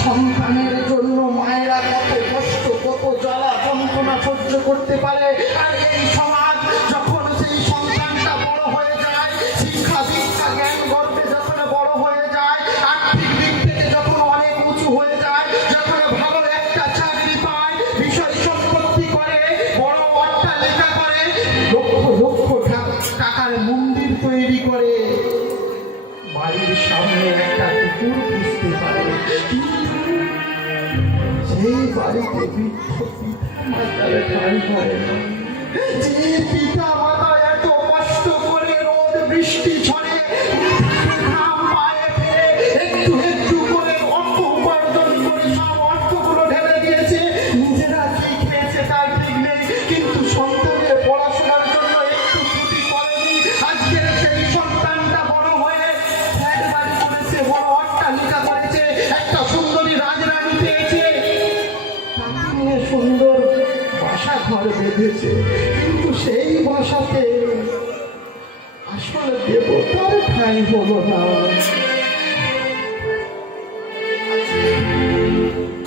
সন্তানের জন্য মায়েরা কত কষ্ট, কত জ্বালা, যন্ত্রণা সহ্য করতে পারে। আর এই সমাজ যখন বিক্ষোভ মাতালে ঠান হয় যে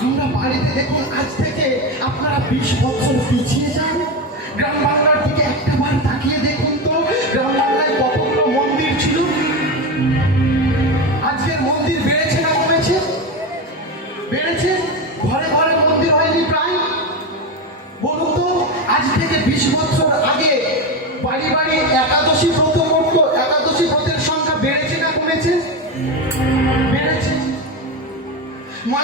আমরা বাড়িতে দেখুন আজ থেকে আপনারা বিশ বছর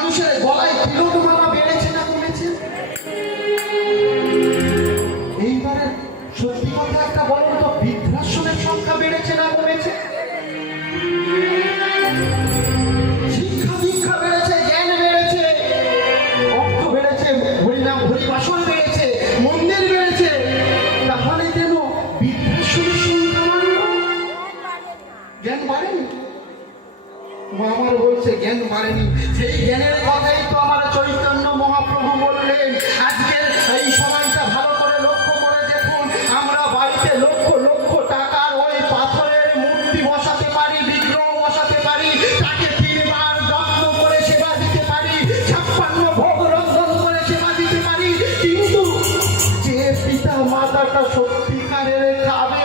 মানুষের গলায় বিলুট রাস্তাটা সত্যিকারের খাবে।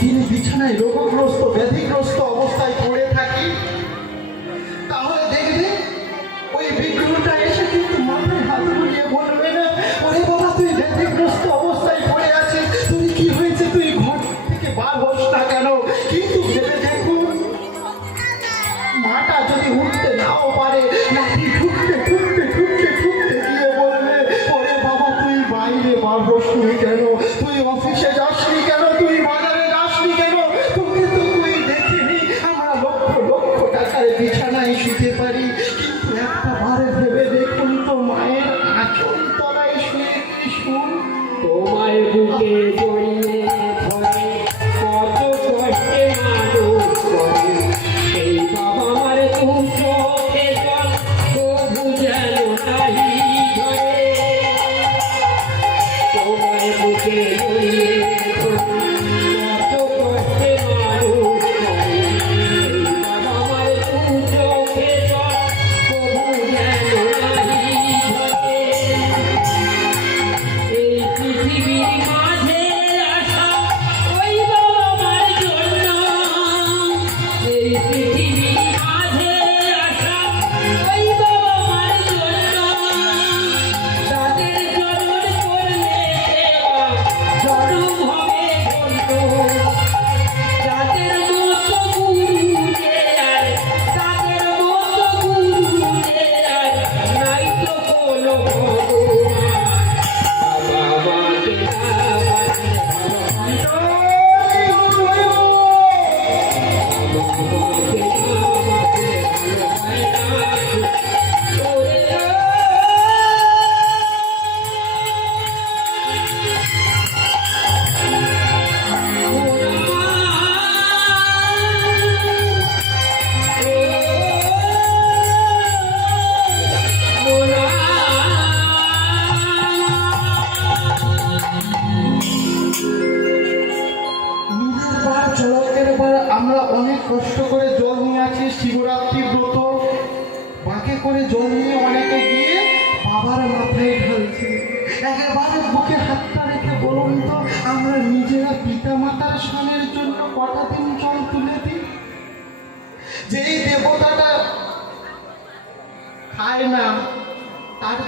뒤는 귀찮아. 로건 크로스도 배드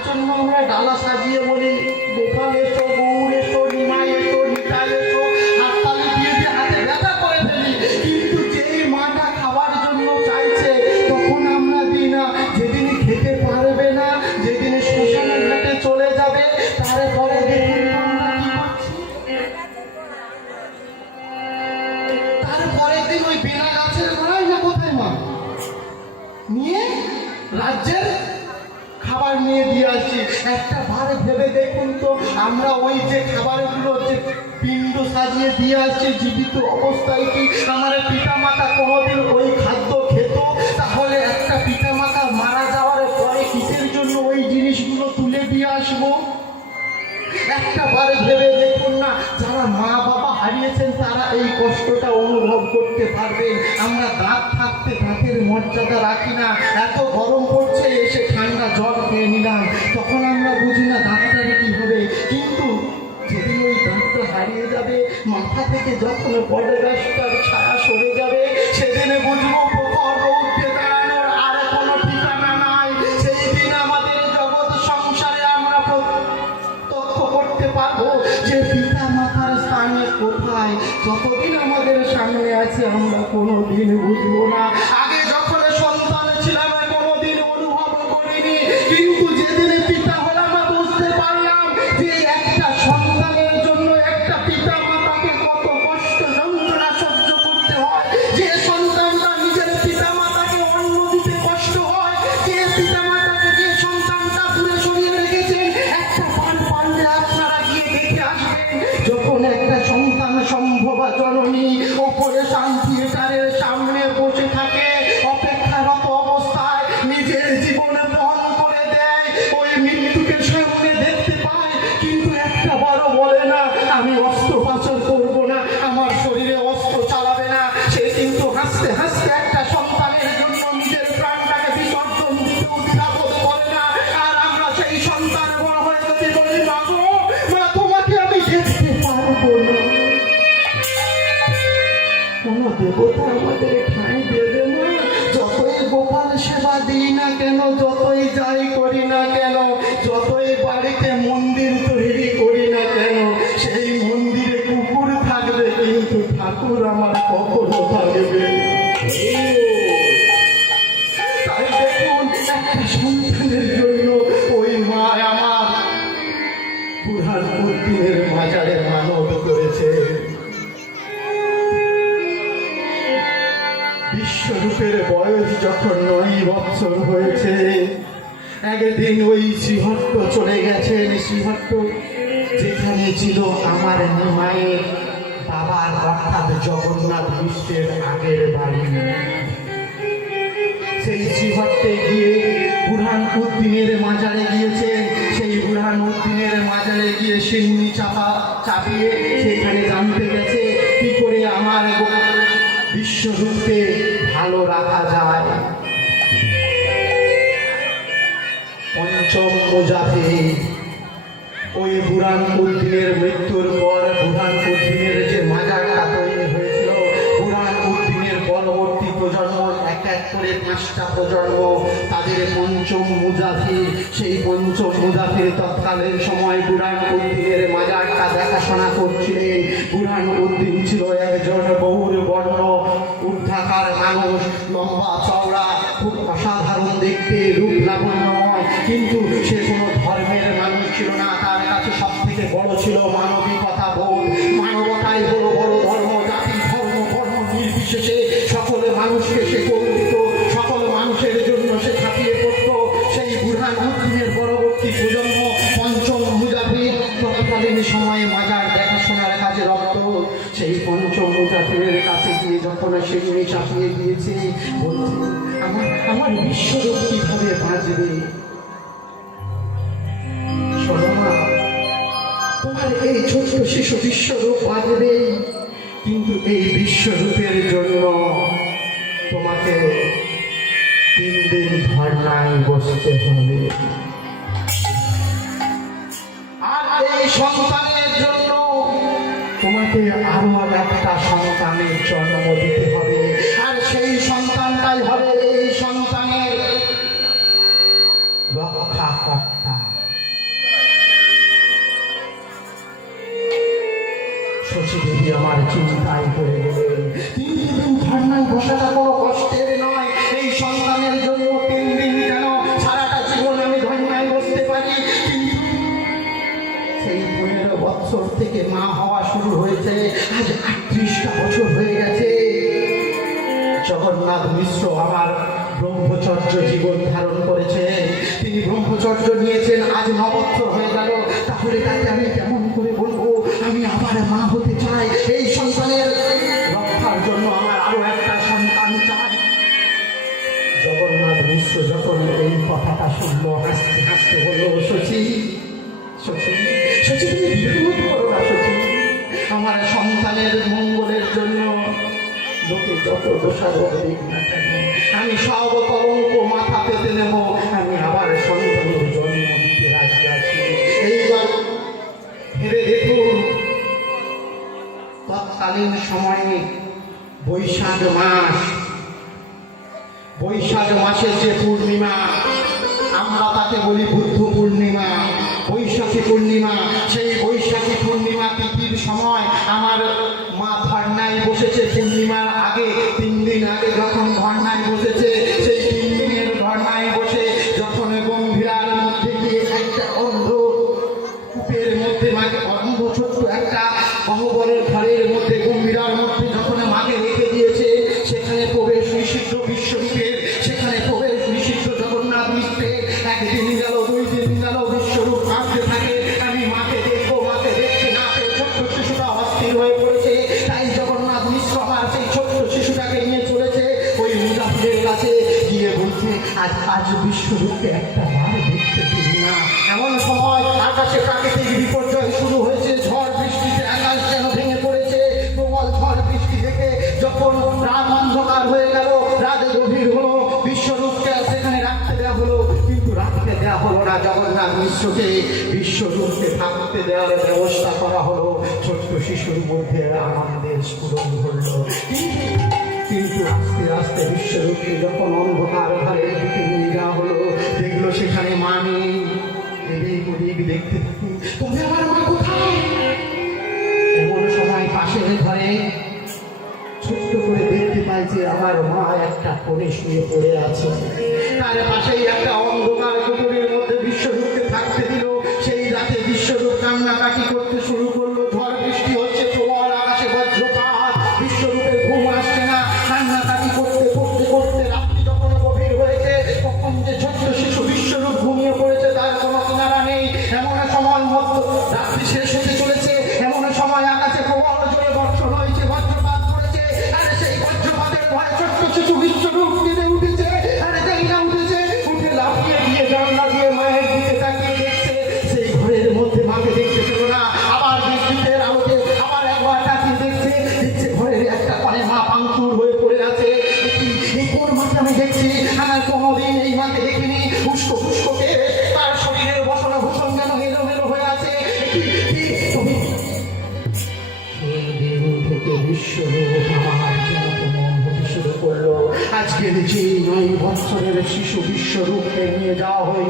জন্য আমরা ডালা সাজিয়ে বলি গোপাল এসো ফিরে আসছি, জীবিত অবস্থায় কি আমার পিতা মাতা কোনোদিন ওই খাদ্য খেত? তাহলে একটা পিতা মাতা মারা যাওয়ার পরে কিসের জন্য ওই জিনিসগুলো তুলে দিয়ে আসব? একটা বার ভেবে দেখুন না, যারা মা বাবা হারিয়েছেন, তারা এই কষ্টটা অনুভব করতে পারবেন। আমরা দাঁত থাকতে দাঁতের মর্যাদা রাখি না। এত গরম পড়ছে, এসে ঠান্ডা জল খেয়ে নিলাম। তখন আমরা বুঝি না দাঁতটা কি হবে। কিন্তু যদি ওই দাঁতটা হারিয়ে যায় মাথা থেকে যখন বটগাছটার ছায়া সরে যাবে, সেদিনে বুঝব কোনো ঠিকানা নাই। আমাদের সংসারে আমরা করতে পারব কোথায়। যতদিন আমাদের সামনে আছে, আমরা কোনো দিন বুঝব না। একটা সন্তানের জন্য ওই আমার মানব করেছে। বিশ্বরূপের বয়স যখন নয় বৎসর হয়েছে, একদিন ওই শ্রীহট্ট চলে গেছেন। শ্রীহট্ট যেখানে ছিল আমার মায়ের বাবার অর্থাৎ জগন্নাথ বিশ্বের আগের বাড়ি। সেই শ্রীহট্টে গিয়ে বুরহান উদ্দিনের মাজারে গিয়েছেন সেই বুরহান উদ্দিনের মাজারে গিয়ে সিন্নি চাপা চাপিয়ে সেখানে জানতে গেছে, কি করে আমার বিশ্বরূপকে ভালো রাখা যায়। পঞ্চম মুজাফে ওই বুরহান উদ্দিনের মৃত্যুর পর বুরহান উদ্দিনের পাঁচটা প্রজন্ম, তাদের পঞ্চম মুজাফি। সেই পঞ্চম মুজাফির তৎকালীন সময় বুরহান উদ্দিনের মাজারটা দেখাশোনা করছিলেন। বুরহান উদ্দিন ছিল একজন বহুর বর্ণ উদ্ধাকার মানুষ, লম্বা চওড়া, খুব অসাধারণ দেখতে রূপ লাবণ্যময় কিন্তু সে কোনো ধর্মের মানুষ ছিল না। তার কাছে সব থেকে বড় ছিল মানবিকতা বোধ। মানবতাই বড় বিশ্বরূপ আসবেই কিন্তু এই বিশ্বরূপের জন্য তোমাকে তিন দিন ধর্নায় বসতে হবে। জগন্নাথ মিশ্র আমার ব্রহ্মচর্য জীবন ধারণ করেছে। তিনি ব্রহ্মচর্য নিয়েছেন, আজ নবছর হয়ে গেল। তাহলে তাকে আমি কেমন করে বলব? আমি আমার মা হতে চাই। এই সন্তানের রক্ষার জন্য আমার আরও একটা সন্তান চাই। জগন্নাথ মিশ্র যখন এই কথাটা শুনলো, হাসতে হাসতে বলল, শচী শচী শচী, তুমি বিরোধ করো না, শচী। আমার সন্তানের মঙ্গলের জন্য লোকে যত দোষারোপ দিক আমি সব কলঙ্ক মাথা নেব। আমি আবার সন্তানের জন্ম দিতে রাজি আছি। এইবার ভেবে দেখুন, তৎকালীন সময়ে বৈশাখ মাস। বৈশাখ মাসের যে পূর্ণিমা, আমরা তাকে বলি বুদ্ধ পূর্ণিমা। বৈশাখী পূর্ণিমা, সেই বৈশাখী পূর্ণিমা তিথির সময় আমার মা ধর্নায় বসেছে পূর্ণিমার আগে তিন দিন আগে যখন ধর্নায় বসেছে আজ একটা বার দেখতে দিন না। এমন সময় আকাশে প্রাকৃতিক বিপর্যয় শুরু হয়েছে, ঝড় বৃষ্টিতে আকাশ যেন ভেঙে পড়েছে। প্রবল ঝড় বৃষ্টি দেখে যখন রাত অন্ধকার হয়ে গেল, রাত গভীর হলো, বিশ্বরূপকে সেখানে রাখতে দেওয়া হলো। কিন্তু রাখতে দেওয়া হলো না জগন্নাথ বিশ্বকে বিশ্বরূপকে থাকতে দেওয়ার ব্যবস্থা করা হলো। ছোট্ট শিশুর মধ্যে আনন্দের স্ফুরণ ঘটল। কিন্তু আস্তে আস্তে বিশ্বরূপকে যখন অন্ধকার দেখতে থাকি তবে আমার মা কোথায়? এমন সময় ঘরে ছোট্ট করে দেখতে পাই যে আমার মা একটা কোণে শুয়ে পড়ে আছে। তার পাশেই একটা অন্ধকার কুকুরের মধ্যে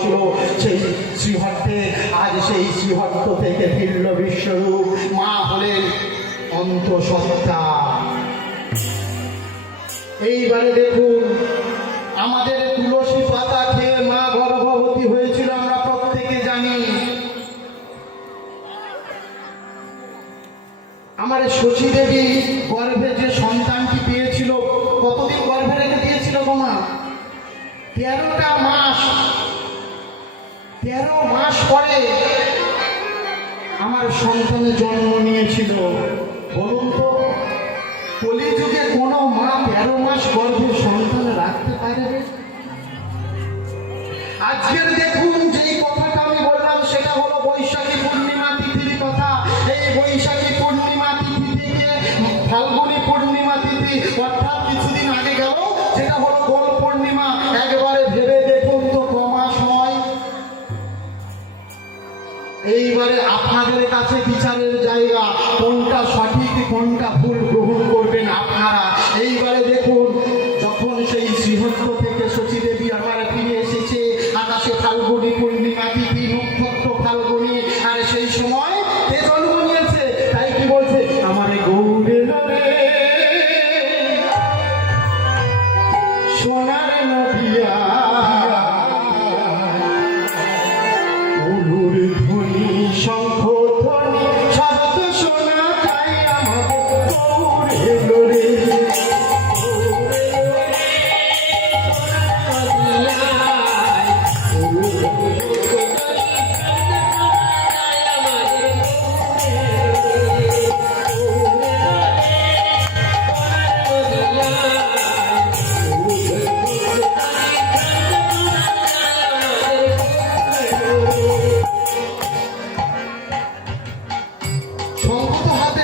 ছিল সেই শ্রীহট্টে আজ সেই শ্রীহট্ট থেকে ফিরল বিশ্বরূপ মা হলেন অন্তঃসত্ত্বা এইবারে দেখুন, আমাদের তুলসী পাতা খেয়ে মা গর্ভবতী হয়েছিল। আমরা প্রত্যেকে জানি আমার শচী দেবী গর্ভে যে সন্তানটি পেয়েছিল, কতদিন গর্ভে রেখে দিয়েছিল মা? তেরোটা মা তেরো মাস পরে আমার সন্তানের জন্ম নিয়েছিল। বলুন তো, কলিযুগে কোনো মা তেরো মাস গর্ভে সন্তান রাখতে পারবে? আজকের দেখুন যেই কত আমাদের কাছে বিচারের জায়গা কোনটা সঠিক কোনটা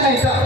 ಆಯ್ತಾ